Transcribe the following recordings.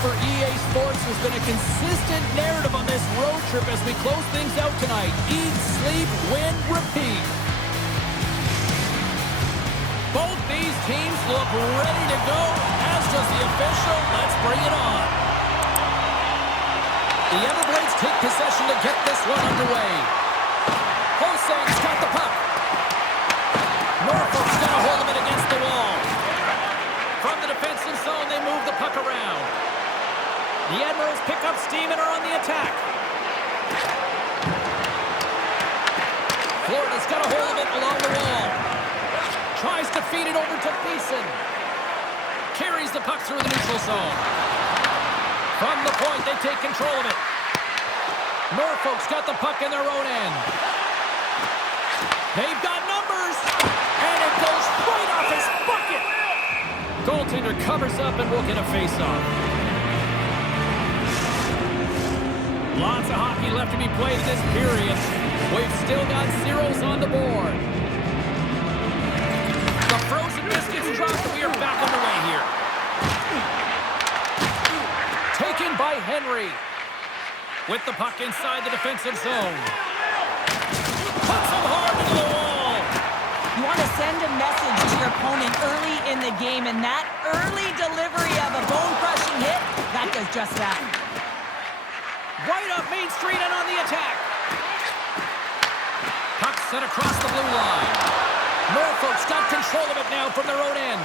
for EA Sports. There's been a consistent narrative on this road trip as we close things out tonight. Eat, sleep, win, repeat. Both these teams look ready to go, as does the official. Let's bring it on. The Everblades take possession to get this one underway. Homestan's got the puck. Norfolk's got a hold of it against the wall. From the defensive zone, they move the puck around. The Admirals pick up steam and are on the attack. Florida's got a hold of it along the wall. Tries to feed it over to Theisen. Carries the puck through the neutral zone. From the point, they take control of it. Norfolk's got the puck in their own end. They've got numbers, and it goes right off his bucket. Goaltender covers up and will get a face-off. Lots of hockey left to be played in this period. We've still got zeros on the board. The frozen biscuits dropped, and we are back underway here. Taken by Henry. With the puck inside the defensive zone. Puts him hard into the wall. You want to send a message to your opponent early in the game, and that early delivery of a bone-crushing hit, that does just that. Right up Main Street and on the attack. Puck sent across the blue line. Norfolk's got control of it now from their own end.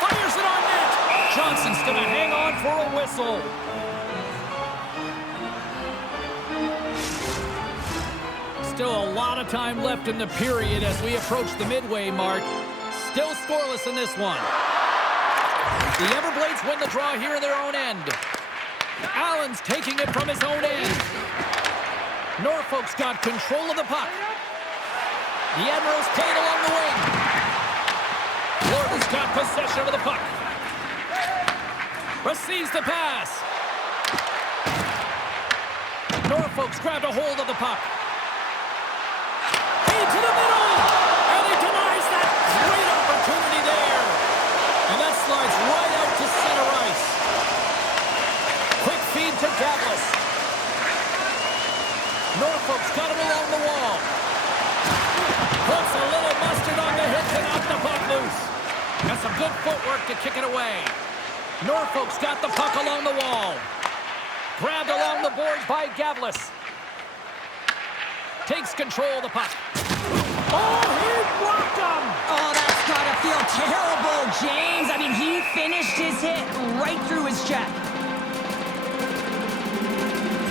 Fires it on net. Johnson's going to hang on for a whistle. Still a lot of time left in the period as we approach the midway mark. Still scoreless in this one. The Everblades win the draw here in their own end. Allen's taking it from his own end. Norfolk's got control of the puck. The Admirals play it along the wing. Florida's got possession of the puck. Receives the pass. Norfolk's grabbed a hold of the puck. Into the middle, and he denies that great opportunity there. And that slides right out to center ice. Quick feed to Gavlas. Norfolk's got it along the wall. Puts a little mustard on the hit to knock the puck loose. Got some good footwork to kick it away. Norfolk's got the puck along the wall. Grabbed along the boards by Gavlas. Takes control of the puck. Oh, he blocked him! Oh, that's gotta feel terrible, James. I mean, he finished his hit right through his check.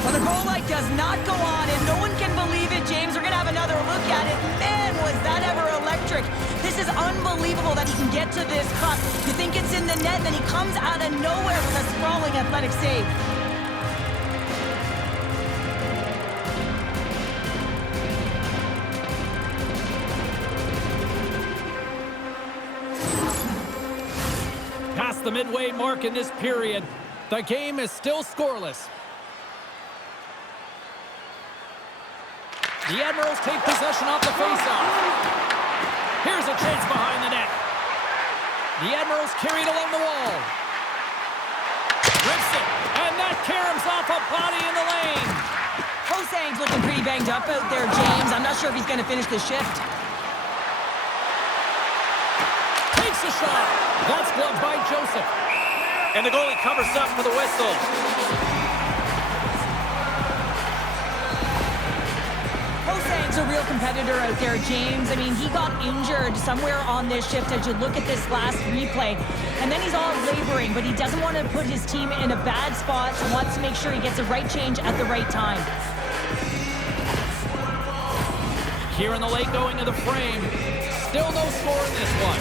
Well, the goal light does not go on, and no one can believe it, James. We're gonna have another look at it. Man, was that ever electric. This is unbelievable that he can get to this puck. You think it's in the net, and then he comes out of nowhere with a sprawling athletic save. Past the midway mark in this period, the game is still scoreless. The Admirals take possession off the faceoff. Here's a chance behind the net. The Admirals carried along the wall. Rips it, and that caroms off a body in the lane. Homestan's looking pretty banged up out there, James. I'm not sure if he's going to finish the shift. Takes a shot. That's blocked by Joseph. And the goalie covers up for the whistle. Homestan's a real competitor out there, James. I mean, he got injured somewhere on this shift as you look at this last replay. And then he's all laboring, but he doesn't want to put his team in a bad spot, so wants to make sure he gets the right change at the right time. Here in the late going of the frame. Still no score in this one.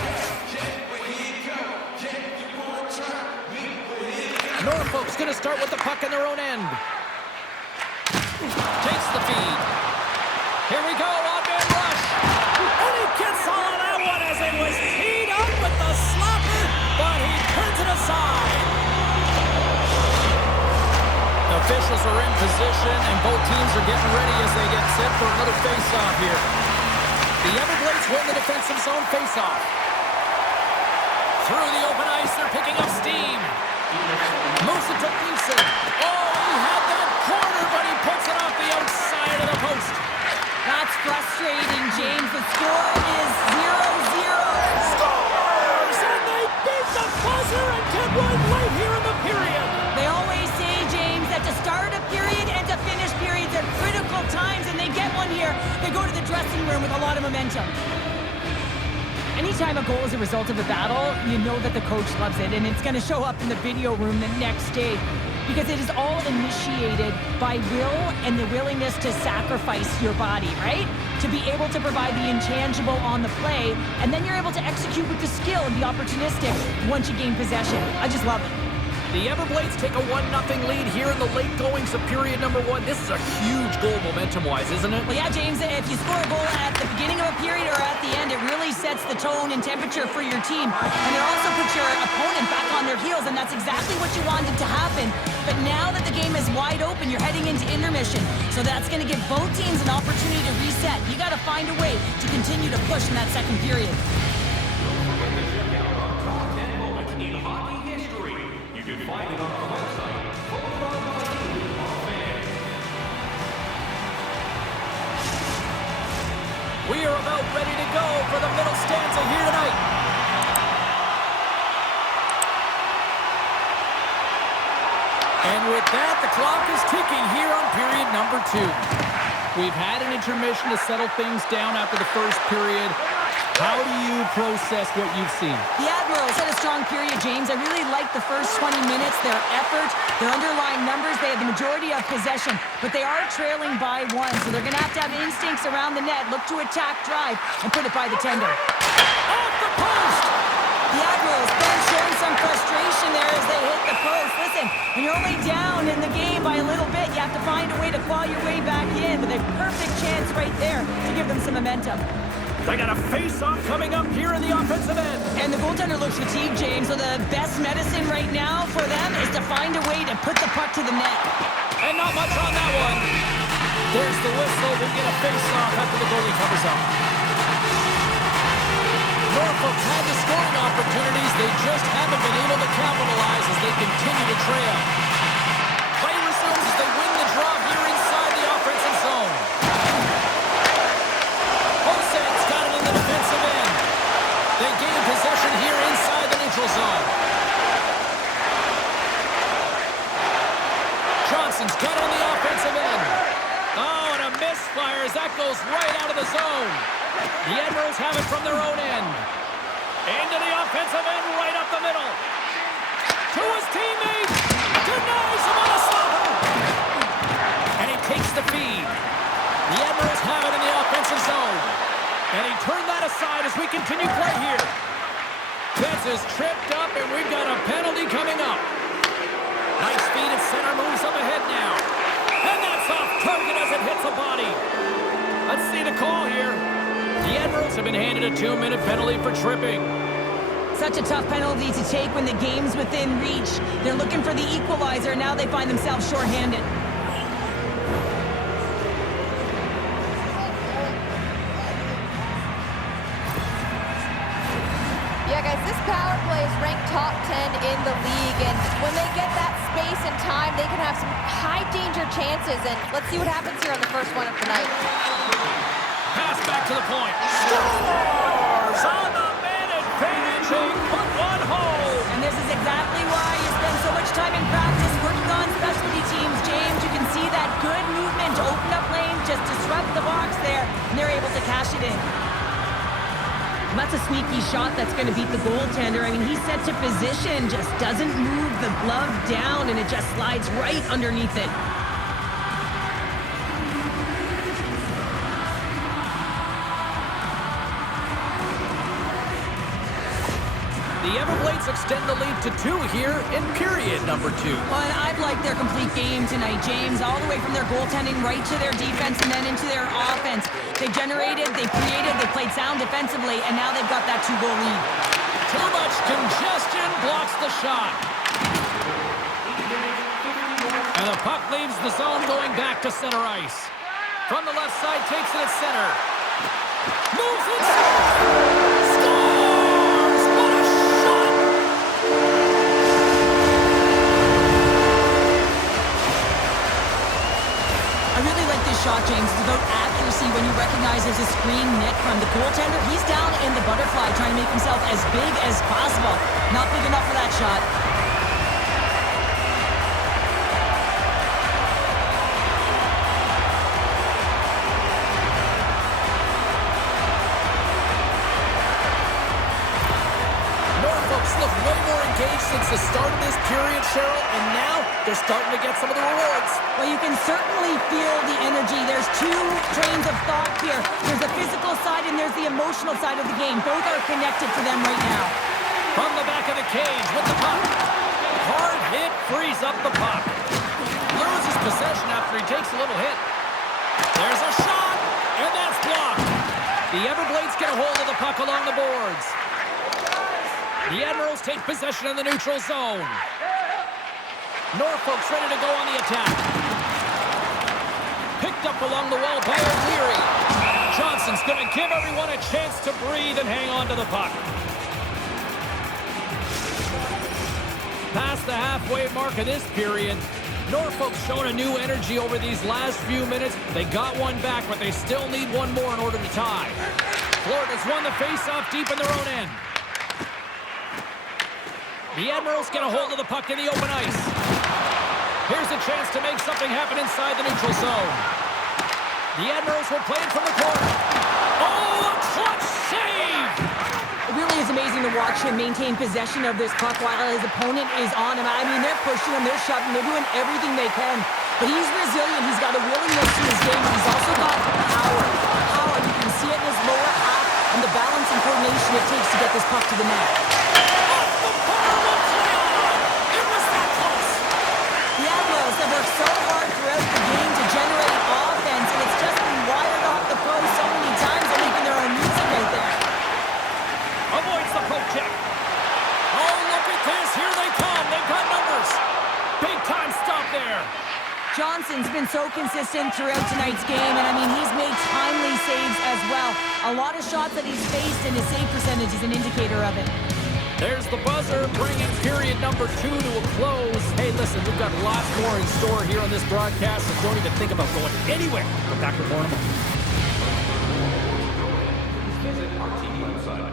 Norfolk's going to start with the puck in their own end. Takes the feed. Here we go, on-man rush. And he gets all of that one as it was teed up with the slapper, but he turns it aside. The officials are in position, and both teams are getting ready as they get set for another face-off here. The Everblades win the defensive zone face-off. Through the open ice, they're picking up steam. Moves it to Theisen. Oh, he had that corner, but he puts it off the outside of the post. That's frustrating, James. The score is 0-0. Scores! And they beat the buzzer and get one late here in the period. They always say, James, that to start a period and to finish periods are critical times, and they get one here. They go to the dressing room with a lot of momentum. Anytime a goal is a result of a battle, you know that the coach loves it, and it's going to show up in the video room the next day because it is all initiated by will and the willingness to sacrifice your body, right? To be able to provide the intangible on the play, and then you're able to execute with the skill and be opportunistic once you gain possession. I just love it. The Everblades take a 1-0 lead here in the late goings of period number 1. This is a huge goal momentum-wise, isn't it? Well, yeah, James, if you score a goal at the beginning of a period or at the end, it really sets the tone and temperature for your team. And it also puts your opponent back on their heels, and that's exactly what you wanted to happen. But now that the game is wide open, you're heading into intermission. So that's going to give both teams an opportunity to reset. You got to find a way to continue to push in that second period. We are about ready to go for the middle stanza here tonight. And with that, the clock is ticking here on period number 2. We've had an intermission to settle things down after the first period. How do you process what you've seen? The Admirals had a strong period, James. I really liked the first 20 minutes, their effort, their underlying numbers. They had the majority of possession, but they are trailing by 1, so they're going to have instincts around the net, look to attack, drive, and put it by the tender. Off the post! The Admirals then showing some frustration there as they hit the post. Listen, when you're only down in the game by a little bit, you have to find a way to claw your way back in, with a perfect chance right there to give them some momentum. They got a face-off coming up here in the offensive end. And the goaltender looks fatigued, James, so the best medicine right now for them is to find a way to put the puck to the net. And not much on that one. There's the whistle. We get a face-off after the goalie covers up. Norfolk had the scoring opportunities. They just haven't been able to capitalize as they continue to trail. Play resumes as they win the draw here inside the offensive zone. Homestan's got it in the defensive end. They gain possession here inside the neutral zone. Johnson's got it on the offensive end. Oh, and a misfire as that goes right out of the zone. The Admirals have it from their own end. Into the offensive end, right up the middle. To his teammate. Denies him on a slapper. And he takes the feed. The Admirals have it in the offensive zone. And he turned that aside as we continue play here. Betts is tripped up, and we've got a penalty coming up. Nice feed at center, moves up ahead now. And that's off target as it hits a body. Let's see the call here. The Admirals have been handed a 2-minute penalty for tripping. Such a tough penalty to take when the game's within reach. They're looking for the equalizer. Now they find themselves shorthanded. Yeah, guys, this power play is ranked top 10 in the league, and when they get that space and time, they can have some high-danger chances, and let's see what happens here on the first one of the night. Pass back to the point. Scores on the man advantage and put one home. And this is exactly why you spend so much time in practice working on specialty teams, James. You can see that good movement to open up lanes, just disrupt the box there, and they're able to cash it in. That's a sneaky shot that's going to beat the goaltender. I mean, he's set to position, just doesn't move the glove down, and it just slides right underneath it. The Everblades extend the lead to 2 here in period number 2. Well, and I've liked their complete game tonight, James, all the way from their goaltending right to their defense and then into their offense. They generated, they created, they played sound defensively, and now they've got that 2-goal lead. Too much congestion blocks the shot. And the puck leaves the zone going back to center ice. From the left side, takes it at center. Moves inside! Scores! What a shot shot, James. It's about accuracy when you recognize there's a screen net from the goaltender. He's down in the butterfly trying to make himself as big as possible. Not big enough for that shot. Look way more engaged since the start of this period, Cheryl, and now they're starting to get some of the rewards. Well, you can certainly feel the energy. There's two trains of thought here. There's the physical side and there's the emotional side of the game. Both are connected to them right now. From the back of the cage with the puck. Hard hit frees up the puck. Loses possession after he takes a little hit. There's a shot, and that's blocked. The Everblades get a hold of the puck along the boards. The Admirals take possession in the neutral zone. Norfolk's ready to go on the attack. Picked up along the wall by O'Leary. Johnson's going to give everyone a chance to breathe and hang on to the puck. Past the halfway mark of this period, Norfolk's shown a new energy over these last few minutes. They got one back, but they still need one more in order to tie. Florida's won the faceoff deep in their own end. The Admirals get a hold of the puck in the open ice. Here's a chance to make something happen inside the neutral zone. The Admirals will play it from the corner. Oh, a clutch save! It really is amazing to watch him maintain possession of this puck while his opponent is on him. I mean, they're pushing him, they're shoving, they're doing everything they can. But he's resilient. He's got a willingness to his game, but he's also got power. Power, you can see it in his lower half and the balance and coordination it takes to get this puck to the net. Have worked so hard throughout the game to generate offense, and it's just been wired off the post so many times they're making their own music right there. Avoids the poke check. Oh, look at this. Here they come. They've got numbers. Big time stop there. Johnson's been so consistent throughout tonight's game, and I mean, he's made timely saves as well. A lot of shots that he's faced, and his save percentage is an indicator of it. There's the buzzer, bringing period number 2 to a close. Hey, listen, we've got lots more in store here on this broadcast, so don't even think about going anywhere. We're back with more in a moment. Visit our team website.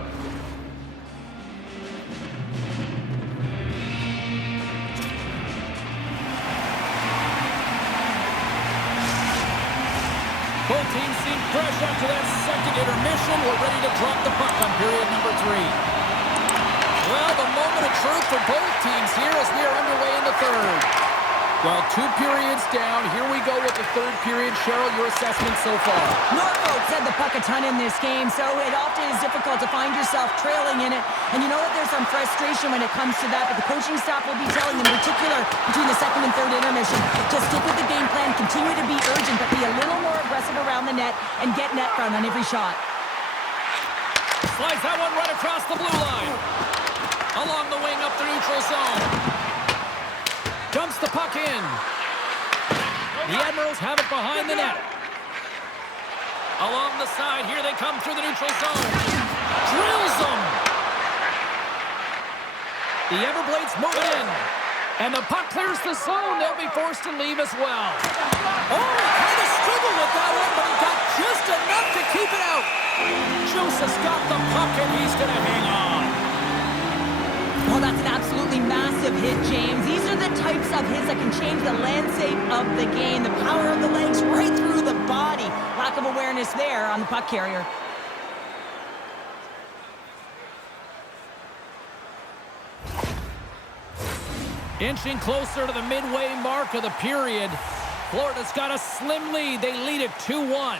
Both teams seem fresh after that second intermission. We're ready to drop the puck on period number 3. Well, the moment of truth for both teams here as we are underway in the third. Well, 2 periods down. Here we go with the third period. Cheryl, your assessment so far? Norfolk's had the puck a ton in this game, so it often is difficult to find yourself trailing in it. And you know what? There's some frustration when it comes to that, but the coaching staff will be telling them, in particular between the second and third intermission, to stick with the game plan, continue to be urgent, but be a little more aggressive around the net and get net front on every shot. Slides that one right across the blue line. Along the wing up the neutral zone. Dumps the puck in. The Admirals have it behind the net. Along the side, here they come through the neutral zone. Drills them. The Everblades move it in. And the puck clears the zone. They'll be forced to leave as well. Oh, kind of struggled with that one, but he got just enough to keep it out. Joseph's got the puck, and he's going to hang on. Well, that's an absolutely massive hit, James. These are the types of hits that can change the landscape of the game. The power of the legs right through the body. Lack of awareness there on the puck carrier. Inching closer to the midway mark of the period. Florida's got a slim lead. They lead it 2-1.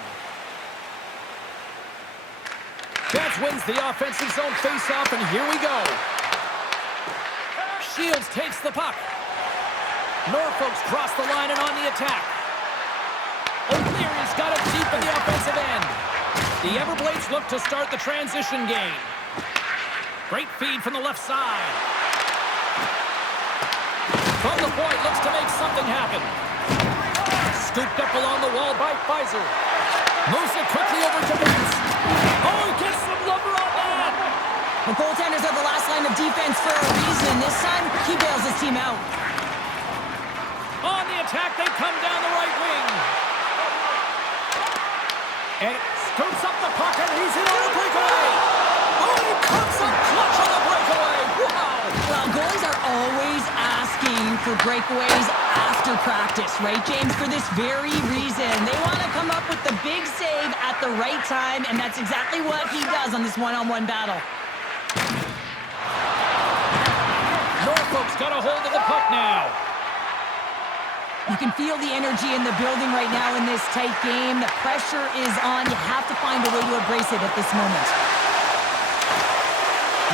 Betts wins the offensive zone faceoff, and here we go. Shields takes the puck. Norfolk's crossed the line and on the attack. O'Leary's got it deep in the offensive end. The Everblades look to start the transition game. Great feed from the left side. From the point, looks to make something happen. Scooped up along the wall by Theisen. Moves it quickly over to Betts. Oh, he gets some lumber on that. The goaltenders are the last line of defense for a reason. This time, he bails his team out. On the attack, they come down the right wing. And scoops up the puck, and he's in on a breakaway. Oh, he comes up clutch on the breakaway. Wow. Well, goalies are always asking for breakaways after practice, right, James? For this very reason. They want to come up with the big save at the right time, and that's exactly what he does on this one-on-one battle. Norfolk's got a hold of the puck now. You can feel the energy in the building right now in this tight game. The pressure is on. You have to find a way to embrace it at this moment.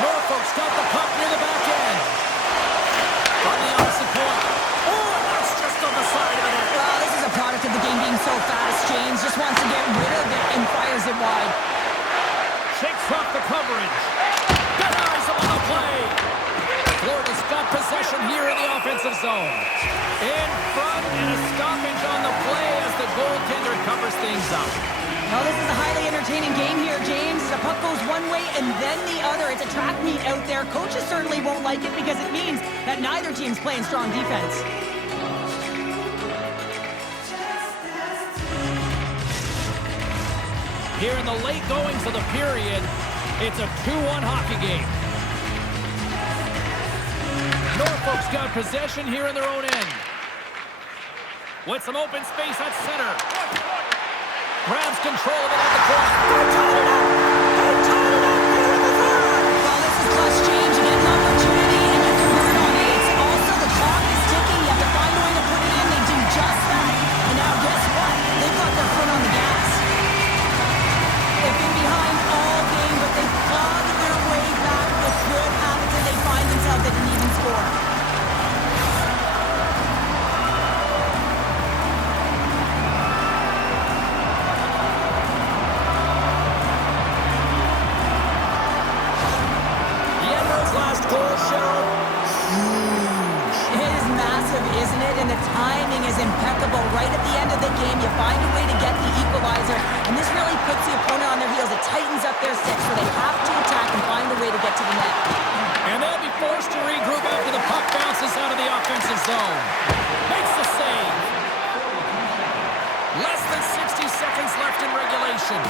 Norfolk's got the puck near the back end. On the opposite point. Oh, that's just on the side of it. Well, this is a product of the game being so fast. James just wants to get rid of it and fires it wide. Shakes off the coverage. Denies him on the play. Florida's got possession here in the offensive zone. In front and a stoppage on the play as the goaltender covers things up. Well, this is a highly entertaining game here, James. The puck goes one way and then the other. It's a track meet out there. Coaches certainly won't like it because it means that neither team's playing strong defense. Here in the late goings of the period, it's a 2-1 hockey game. Norfolk's got possession here in their own end. With some open space at center. Grabs control of it at the point. They're tied it up! They're tied it up here in the third! Well, this is clutch, James. You get an opportunity and you convert on it. It's also the clock is ticking. You have to find a way to put it in. They do just that. And now guess what? They've got their foot on the gas. They've been behind all game, but they clawed their way back with good habits, and they find themselves at an even score. The Admirals' last goal, Cheryl, huge. It is massive, isn't it? And the timing is impeccable. Right at the end of the game, you find a way to get the equalizer, and this really puts the opponent on their heels. It tightens up their sticks, so they have to attack and find a way to get to the net. And they'll be forced to regroup after the puck bounces out of the offensive zone. Makes the save. Less than 60 seconds left in regulation.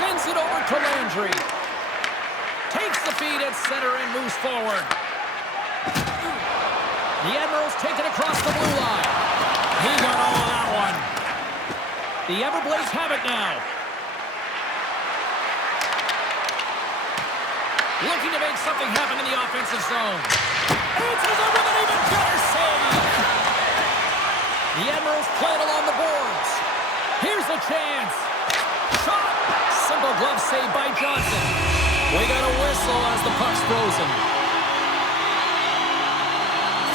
Sends it over to Landry. Takes the feed at center and moves forward. The Admirals take it across the blue line. He got all of that one. The Everblades have it now. Looking to make something happen in the offensive zone. Answers it with an even better save. The Admirals play it along the boards. Here's a chance. Shot. Simple glove save by Johnson. We got a whistle as the puck's frozen.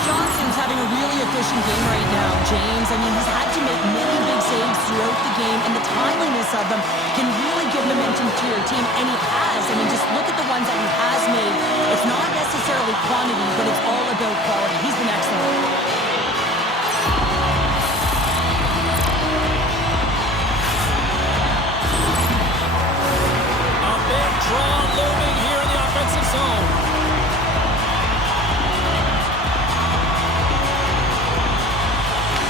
Johnson's having a really efficient game right now, James. I mean, he's had to make many big saves throughout the game, and the timeliness of them can really give momentum to your team, and he has. I mean, just look at the ones that he has made. It's not necessarily quantity, but it's all about quality. He's been excellent. A big draw looming here in the offensive zone.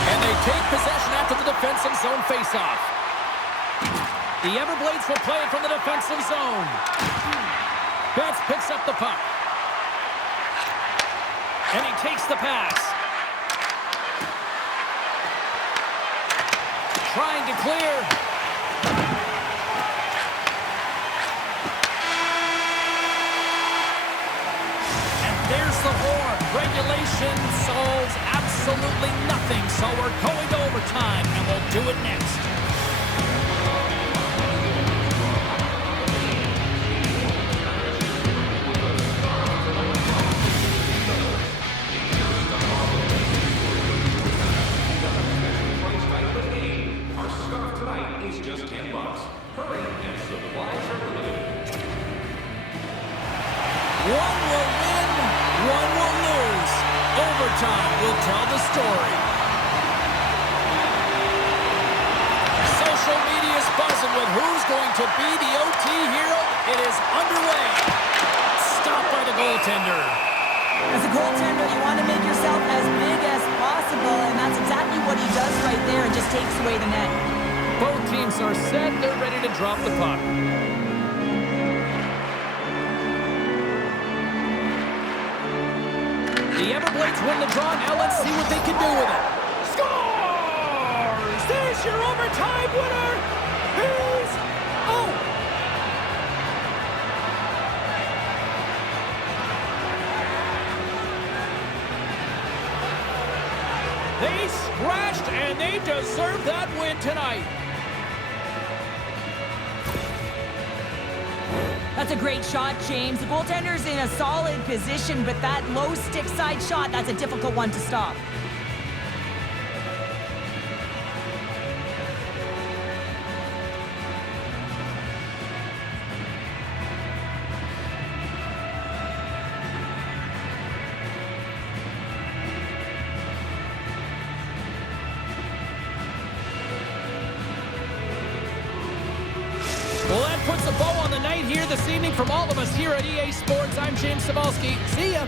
And they take possession after the defensive zone faceoff. The Everblades will play it from the defensive zone. Betts picks up the puck. And he takes the pass. Trying to clear. And there's the horn. Regulation solves absolutely nothing, so we're going to overtime, and we'll do it next. One will win, one will lose. Overtime will tell the story. Social media is buzzing with who's going to be the OT hero. It is underway. Stopped by the goaltender. As a goaltender, you want to make yourself as big as possible, and that's exactly what he does right there and just takes away the net. Both teams are set. They're ready to drop the puck. The Everblades win the draw. Now let's see what they can do with it. Scores! There's your overtime winner. He's out. They scratched, and they deserve that win tonight. That's a great shot, James. The goaltender's in a solid position, but that low stick side shot, that's a difficult one to stop. Well, that puts a bow on the night here this evening. From all of us here at EA Sports, I'm James Cybulski. See ya.